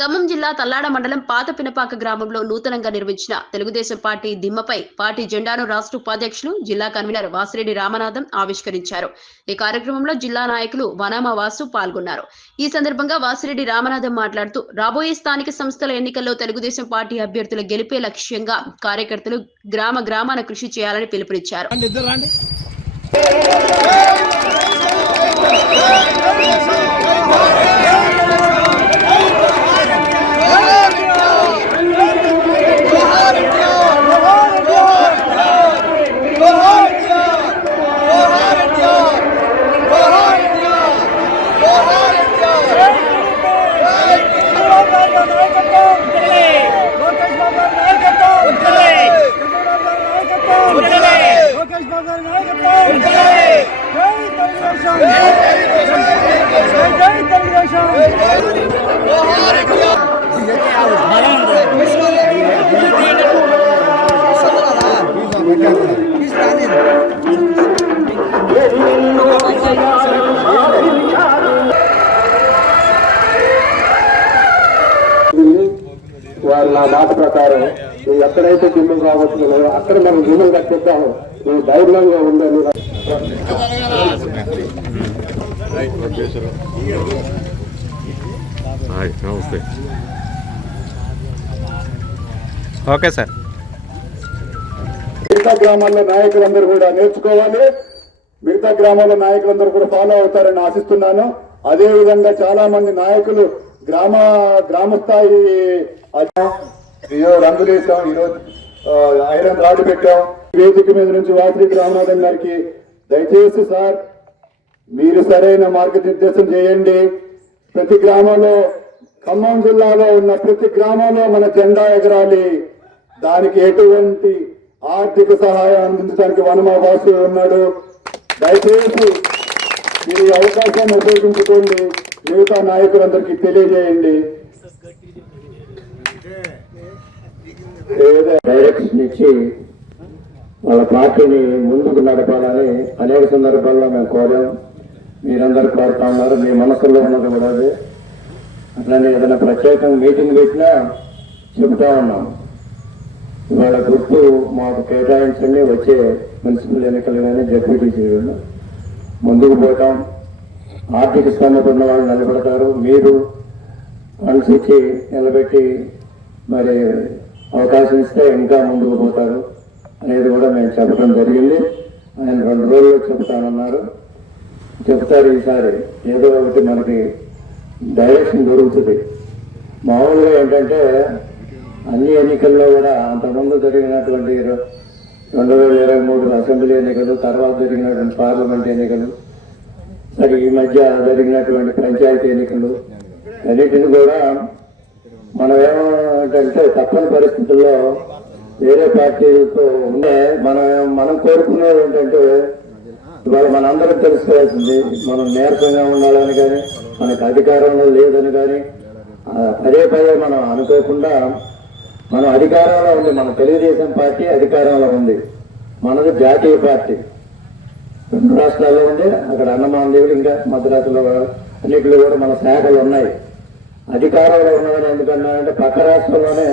ఖమ్మం జిల్లా తల్లాడ మండలం పాత పినపాక గ్రామంలో నూతనంగా నిర్మించిన తెలుగుదేశం పార్టీ దిమ్మపై పార్టీ జెండాను రాష్ట్ర ఉపాధ్యక్షులు జిల్లా కన్వీనర్ వాసిరెడ్డి రామనాథం ఆవిష్కరించారు. ఈ కార్యక్రమంలో జిల్లా నాయకులు వనామ వాసు పాల్గొన్నారు. ఈ సందర్భంగా వాసిరెడ్డి రామనాథం మాట్లాడుతూ రాబోయే స్థానిక సంస్థల ఎన్నికల్లో తెలుగుదేశం పార్టీ అభ్యర్థుల గెలిపే లక్ష్యంగా కార్యకర్తలు గ్రామాన కృషి చేయాలని పిలుపునిచ్చారు. వారు నా మాట ప్రకారం నువ్వు ఎక్కడైతే దిమ్మలు రాబోతున్నాయో అక్కడ మనం దిమ్మలు కట్టిద్దాము, నువ్వు ధైర్యంగా ఉందని. Okay sir. మిగతా గ్రామాల్లో నాయకులందరూ కూడా నేర్చుకోవాలి, మిగతా గ్రామాల్లో నాయకులందరూ కూడా ఫాలో అవుతారని ఆశిస్తున్నాను. అదే విధంగా చాలా మంది నాయకులు గ్రామ స్థాయి రంగులు వేసాం, ఈరోజు ఐరన్ రాడ్ పెట్టాం. వేదిక మీద నుంచి వాసిరెడ్డి రామనాథన్ గారికి దయచేసి సార్ మీరు సరైన మార్గనిర్దేశం చేయండి. ప్రతి గ్రామంలో, ఖమ్మం జిల్లాలో ఉన్న ప్రతి గ్రామంలో మన జెండా ఎగరాలి. దానికి ఎటువంటి ఆర్థిక సహాయం అందించడానికి వనమా వాసు ఉన్నాడు. దయచేసి మీరు ఈ అవకాశాన్ని ఉపయోగించుకోండి, మిగతా నాయకులందరికీ తెలియజేయండి. డైరెక్షన్ ఇచ్చి వాళ్ళ పార్టీని ముందుకు నడపాలని అనేక సందర్భాల్లో మేము కోరాం, మీరందరూ కోరుతా ఉన్నారు. మీ మనసులో ఉన్నది కూడా అదే. అట్లానే ఏదైనా ప్రత్యేకంగా మీటింగ్ పెట్టినా చెబుతా ఉన్నాం. వాళ్ళ గుర్తు మాకు కేటాయించండి, వచ్చే మున్సిపల్ ఎన్నికలు కానీ జడ్పీటీసీ ముందుకు పోతాం. ఆర్థిక స్తోమత ఉన్న వాళ్ళు నిలబడతారు, మీరు ఫండ్స్ ఇచ్చి నిలబెట్టి మరి అవకాశం ఇస్తే ఇంకా ముందుకు పోతారు అనేది కూడా మేము చెప్పడం జరిగింది. ఆయన 2 రోజుల్లో చెప్తానన్నారు, చెప్తారు. ఈసారి ఏదో ఒకటి మనకి డైరెక్షన్ దొరుకుతుంది. మామూలుగా ఏంటంటే అన్ని ఎన్నికల్లో కూడా అంతకుముందు జరిగినటువంటి 2023 అసెంబ్లీ ఎన్నికలు, తర్వాత జరిగినటువంటి పార్లమెంట్ ఎన్నికలు, సరే ఈ మధ్య జరిగినటువంటి పంచాయతీ ఎన్నికలు అన్నిటిని కూడా మనం ఏమంటే తప్పని పరిస్థితుల్లో వేరే పార్టీలతో ఉండే మనం కోరుకునేది ఏంటంటే ఇవాళ మనందరం తెలుసుకోవాల్సింది, మనం నీరసంగా ఉండాలని కానీ మనకు అధికారంలో లేదని కానీ పదే మనం అనుకోకుండా మనం అధికారంలో ఉంది. మన తెలుగుదేశం పార్టీ అధికారంలో ఉంది. మనది జాతీయ పార్టీ, 2 రాష్ట్రాల్లో ఉంది. అక్కడ అన్నమాదేవులు ఇంకా మద్రాసులో అన్నింటిలో కూడా మన శాఖలు ఉన్నాయి. అధికారంలో ఉన్నదని ఎందుకన్నారంటే పక్క రాష్ట్రంలోనే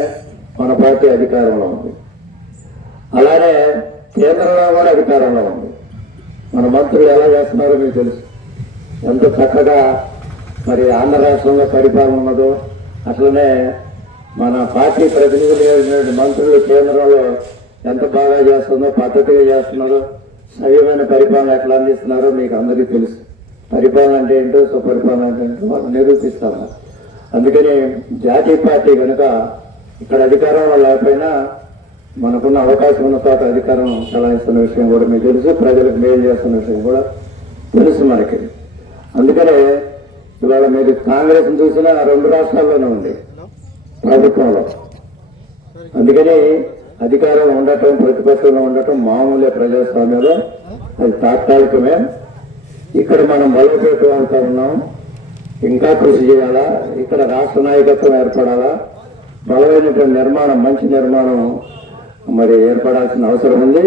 మన పార్టీ అధికారంలో ఉంది. అలానే కేంద్రంలో కూడా అధికారంలో ఉంది. మన మంత్రులు ఎలా చేస్తున్నారో మీకు తెలుసు. ఎంత చక్కగా మరి ఆంధ్ర రాష్ట్రంలో పరిపాలన ఉన్నదో అట్లనే మన పార్టీ ప్రతినిధులు మంత్రులు కేంద్రంలో ఎంత బాగా చేస్తుందో, పద్ధతిగా చేస్తున్నారో, సవ్యమైన పరిపాలన ఎట్లా అందిస్తున్నారో మీకు అందరికీ తెలుసు. పరిపాలన అంటే ఏంటో, సుపరిపాలన అంటే ఏంటో వాళ్ళు నిరూపిస్తారు. అందుకని జాతీయ పార్టీ కనుక ఇక్కడ అధికారంలో లేకపోయినా మనకున్న అవకాశం ఉన్న చోట అధికారం చలాయిస్తున్న విషయం కూడా మీకు తెలుసు. ప్రజలకు మేలు చేస్తున్న విషయం కూడా తెలుసు మనకి. అందుకనే ఇవాళ మీరు కాంగ్రెస్ చూసినా 2 రాష్ట్రాల్లోనే ఉంది ప్రభుత్వంలో. అందుకని అధికారం ఉండటం, ప్రతిపక్షంలో ఉండటం మామూలే ప్రజాస్వామ్యంలో, అది తాత్కాలికమే. ఇక్కడ మనం బలోపేతం అవుతా ఉన్నాం, ఇంకా కృషి చేయాలా. ఇక్కడ రాష్ట్ర నాయకత్వం ఏర్పడాలా, బలమైనటువంటి నిర్మాణం, మంచి నిర్మాణం మరి ఏర్పడాల్సిన అవసరం ఉంది.